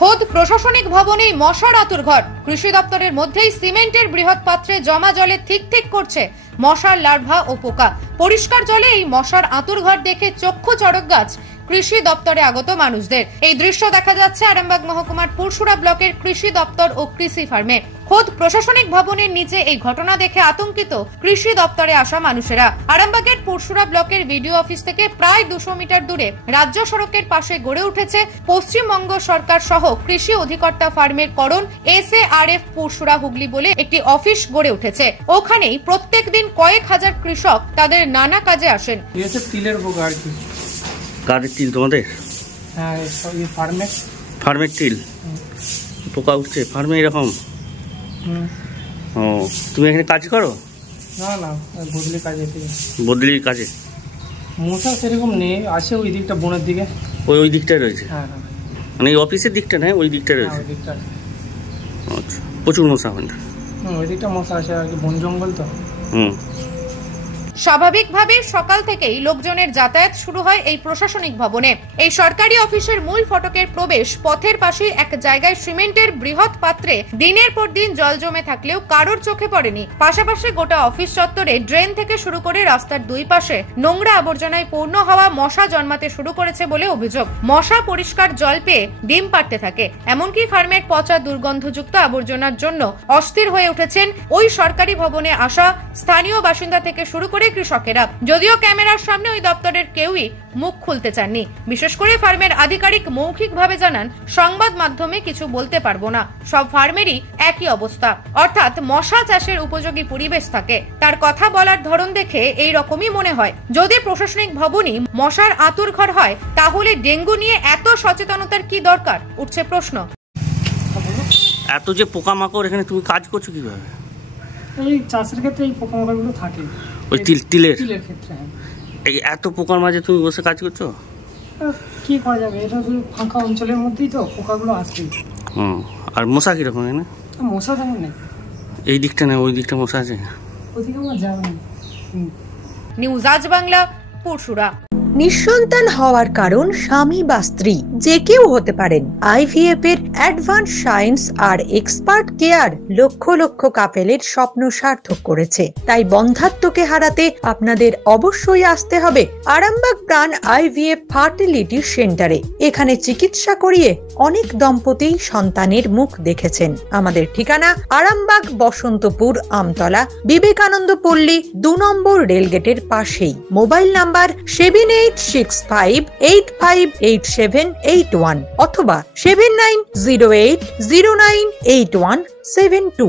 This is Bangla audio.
খোদ প্রশাসনিক ভবনেই মশার আতুরঘর। কৃষি দপ্তরের মধ্যেই সিমেন্টের বৃহৎ পাত্রে জমা জলে ঠিক ঠিক করছে মশার লার্ভা ও পোকা। পরিষ্কার জলে এই মশার আতুরঘর দেখে চক্ষু চড়ক গাছ কৃষি দপ্তরে আগত মানুষদের। এই দৃশ্য দেখা যাচ্ছে আরামবাগ মহকুমার পুরসুরা ব্লকের কৃষি দপ্তর ও কৃষি ফার্মে। খোদ প্রশাসনিক ভবনের নিচে এই ঘটনা দেখে আতঙ্কিত কৃষি দপ্তরে আসা মানুষেরা। আরামবাগের পুরসুরা ব্লকের বিডিও অফিস থেকে প্রায় 200 মিটার দূরে রাজ্য সড়কের পাশে গড়ে উঠেছে পশ্চিমবঙ্গ সরকার সহ কৃষি অধিকর্তা ফার্মের করণ SARF পুরসুরা হুগলি বলে একটি অফিস গড়ে উঠেছে। ওখানেই প্রত্যেক দিন কয়েক হাজার কৃষক তাদের নানা কাজে আসেন। তিলের পোকা আর কি। কারের তিল তোমাদের? হ্যাঁ, ফার্মের তিল পোকা উঠছে ফার্মে এরকম। ও, তুমি এখানে কাজ করো? না, বদলি কাজে। বদলির কাজে মশা সেরকম নেই, আছে ওই দিকটা বনের দিকে। ওই দিকটায় রয়েছে? হ্যাঁ, মানে এই অফিসের দিকটা নয়, ওই দিকটা রয়েছে। আচ্ছা, প্রচুর মশা ওখানে? ওই দিকটা মশা আছে আর কি, বন জঙ্গল তো। স্বাভাবিকভাবে সকাল থেকেই লোকজনের যাতায়াত শুরু হয় এই প্রশাসনিক ভবনে। এই সরকারি অফিসের মূল ফটকের প্রবেশ পথের পাশে এক জায়গায় সিমেন্টের বৃহৎ পাত্রে দিনের পর দিন জল জমে থাকলেও কারোর চোখে পড়েনি। পাশাপাশি গোটা অফিস চত্বরে ড্রেন থেকে শুরু করে রাস্তার দুই পাশে নোংরা আবর্জনায় পূর্ণ হওয়া মশা জন্মাতে শুরু করেছে বলে অভিযোগ। মশা পরিষ্কার জল পেয়ে ডিম পাড়তে থাকে। এমনকি ফার্মের পচা দুর্গন্ধযুক্ত আবর্জনার জন্য অস্থির হয়ে উঠেছেন ওই সরকারি ভবনে আসা স্থানীয় বাসিন্দা থেকে শুরু করে কৃষকেরা। যদিও ক্যামেরার সামনে ওই দপ্তরের কেউই মুখ খুলতে চাননি। বিশেষ করে ফার্মের আধিকারিক মৌখিকভাবে জানান, সংবাদ মাধ্যমে কিছু বলতে পারবো না। সব ফার্মেরই একই অবস্থা, অর্থাৎ মশা চাষের উপযোগী পরিবেশ থাকে। তার কথা বলার ধরন দেখে এই রকমই মনে হয়। যদি প্রশাসনিক ভবনই মশার আতুরঘর হয়, তাহলে ডেঙ্গু নিয়ে এত সচেতনতার কি দরকার, উঠছে প্রশ্ন। এত যে পোকামাকড়, এখানে তুমি কাজ করছো কিভাবে? এই চাষের ক্ষেত্রে এই পোকামাকড়গুলো থাকে। ওই তিলের ক্ষেত্রে এই এত পোকার মাঝে তুমি বসে কাজ করছো? কি করা যাবে, এটা শুধু ফাঁকা অঞ্চলের মধ্যেই তো পোকাগুলো আসে। আর মশা কিরকম? এখানে মশা তেমন নেই। এই দিকটা না, ওই দিকটা মশা আছে? ওইদিকে আমার যাওয়া নেই। নিউজ আজ বাংলা, পুরসুরা। নিঃসন্তান হওয়ার কারণ স্বামী বা স্ত্রী যে কেউ হতে পারেন। IVF এর অ্যাডভান্স সায়েন্স আর এক্সপার্ট কেয়ার লক্ষ লক্ষ কাপেলের স্বপ্ন সার্থক করেছে। তাই বন্ধাত্বকে হারাতে আপনাদের অবশ্যই আসতে হবে আরামবাগ প্রাণ IVF ফার্টিলিটি সেন্টারে। এখানে চিকিৎসা করিয়ে অনেক দম্পতি সন্তানের মুখ দেখেছেন। আমাদের ঠিকানা আরামবাগ বসন্তপুর আমতলা বিবেকানন্দ পল্লী 2 নম্বর রেলগেটের পাশেই। মোবাইল নাম্বার 7865858781 অথবা 7908098172।